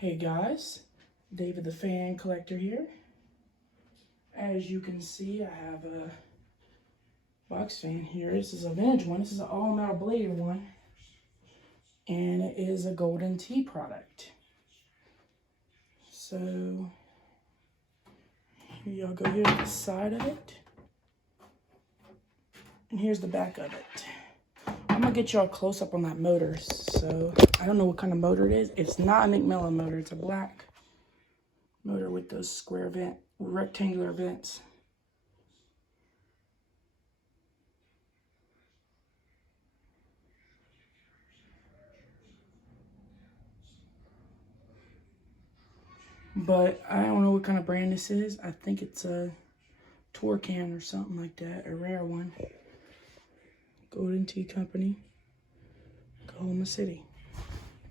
Hey guys, David the Fan Collector here. As you can see, I have a box fan here. This is a vintage one. This is an all metal bladed one. And it is a JordanU product. So, here y'all go. Here's the side of it. And here's the back of it. I'm gonna get y'all close up on that motor. So, I don't know what kind of motor it is. It's not a McMillan motor. It's a black motor with those square rectangular vents. But I don't know what kind of brand this is. I think it's a Torcan or something like that, a rare one. JordanU company, Oklahoma City.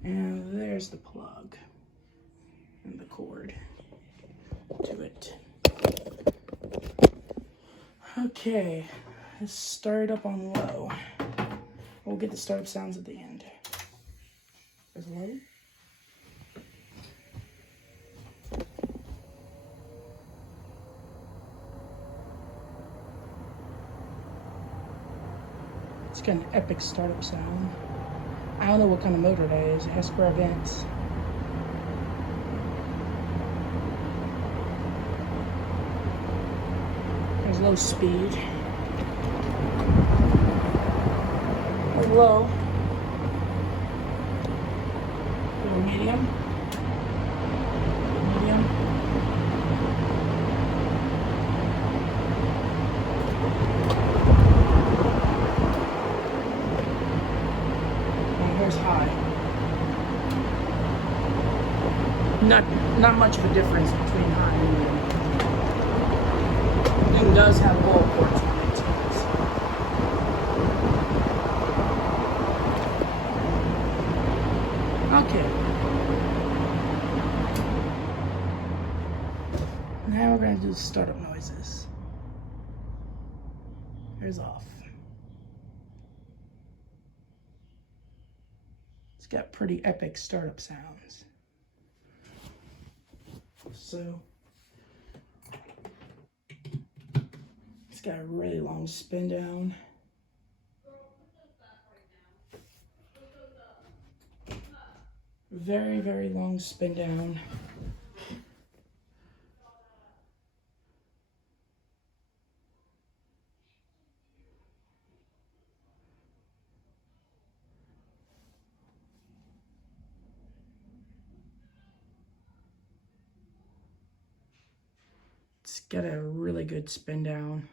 And there's the plug and the cord to it. Okay, let's start it up on low. We'll get the startup sounds at the end. There's low. It's got an epic startup sound. I don't know what kind of motor that is. It has square vents. There's low speed. There's low. There's medium. Medium. High. Not much of a difference between high and medium. It does have ball ports on it. Okay. Now we're gonna do the startup noises. Here's off. Got pretty epic startup sounds. So it's got a really long spin down. Very, very long spin down. It's got a really good spin down.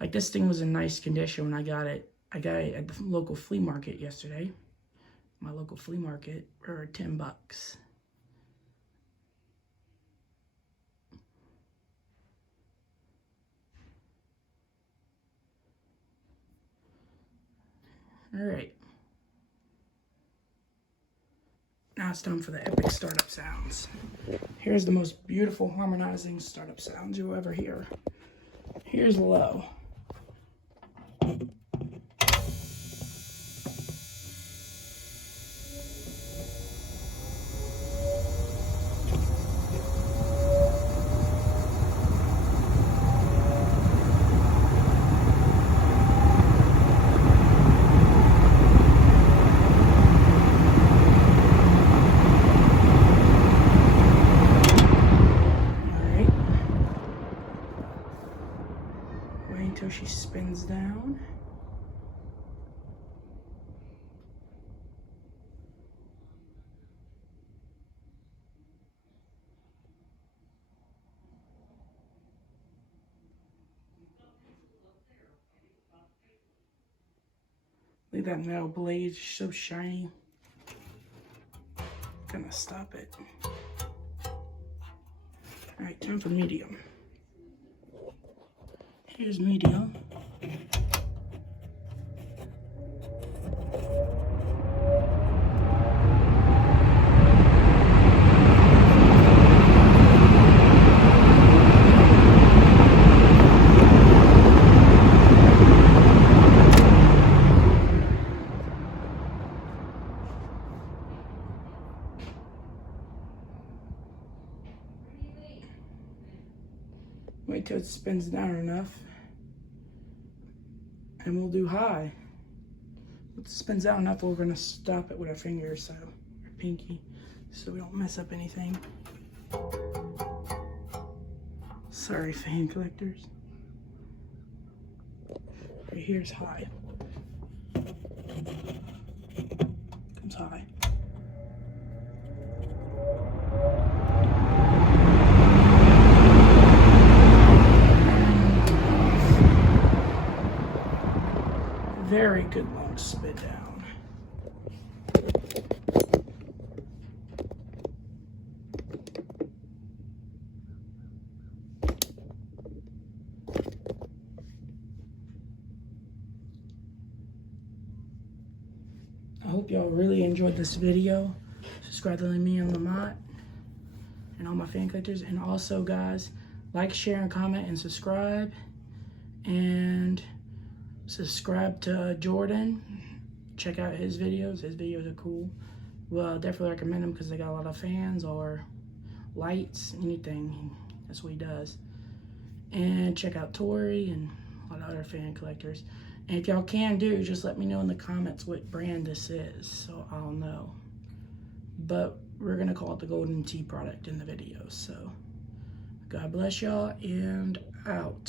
Like, this thing was in nice condition when I got it. I got it at the local flea market yesterday. My local flea market for $10. All right. Now it's time for the epic startup sounds. Here's the most beautiful harmonizing startup sounds you'll ever hear. Here's low. Until she spins down. Look at that metal blade, so shiny. Gonna stop it. All right, time for medium. Here's medium. Wait till it spins down enough. And we'll do high. Once it spins down enough, we're gonna stop it with our finger, so, our pinky, so we don't mess up anything. Sorry, fan collectors. Right here's high. Comes high. Very good long spit down. I hope y'all really enjoyed this video. Subscribe to me and Lamont and all my fan collectors. And also, guys, like, share, and comment, and subscribe. And subscribe to Jordan. Check out his videos. His videos are cool. Well, definitely recommend them because they got a lot of fans or lights, anything. That's what he does. And check out Tori and a lot of other fan collectors. And if y'all can do, just let me know in the comments what brand this is, so I'll know. But we're gonna call it the Golden Tea product in the video. So God bless y'all, and out.